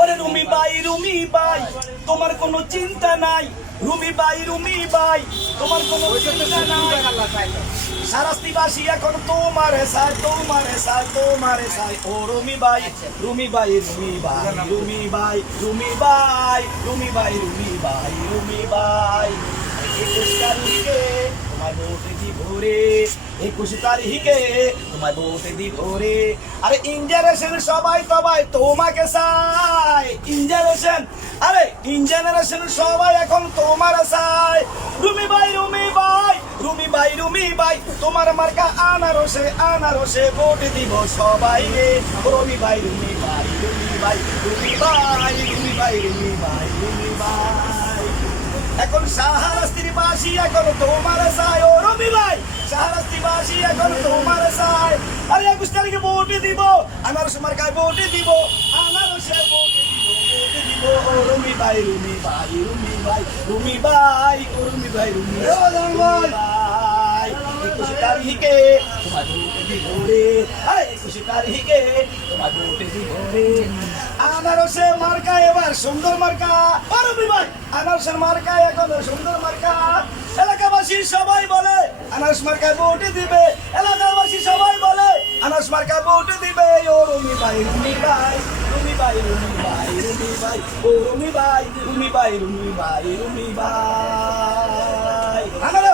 ওরে রুমি ভাই তোমার কোনো চিন্তা নাই, রুমি ভাই তোমার কোনো চিন্তা নাই। শারাস্তিবাসী এখন তোমারে চায় ও রুমি ভাই একুশ তারিখে তোমার ভোট দিব রে। আরে ইঞ্জেনারেশন সবাই তোমাকে চায়, ইঞ্জেনারেশন সবাই এখন তোমার চায়। রুমি ভাই তোমার মার্কা আনারসে ভোট দিব সবাই রে। রুমি ভাই এখন শাহরাস্তিবাসী এখন তোমার চায় ও রুমি ভাই, শাহরাস্তিবাসী এখন তোমার চায়। আরে 21 তারিখে ভোট দিব, আনারস মার্কায় ভোট দিব, আনারসে ভোট দিব ও রুমি ভাই ও রুমি ভাই 21 তারিখে তোমার ভোট দিব রে। আরে 21 তারিখে তোমার ভোট দিব রে। আনারসে মার্কা এবার সুন্দর মার্কা ও রুমি ভাই, আনারসের মার্কা এখন সুন্দর মার্কা। এলাকাবাসী সবাই বলে আনারস মার্কায় ভোট দিবে, এলাকাবাসী সবাই বলে আনারস মার্কায় ভোট দিবে ও রুমি ভাই ও রুমি ভাই ও রুমি ভাই আনারস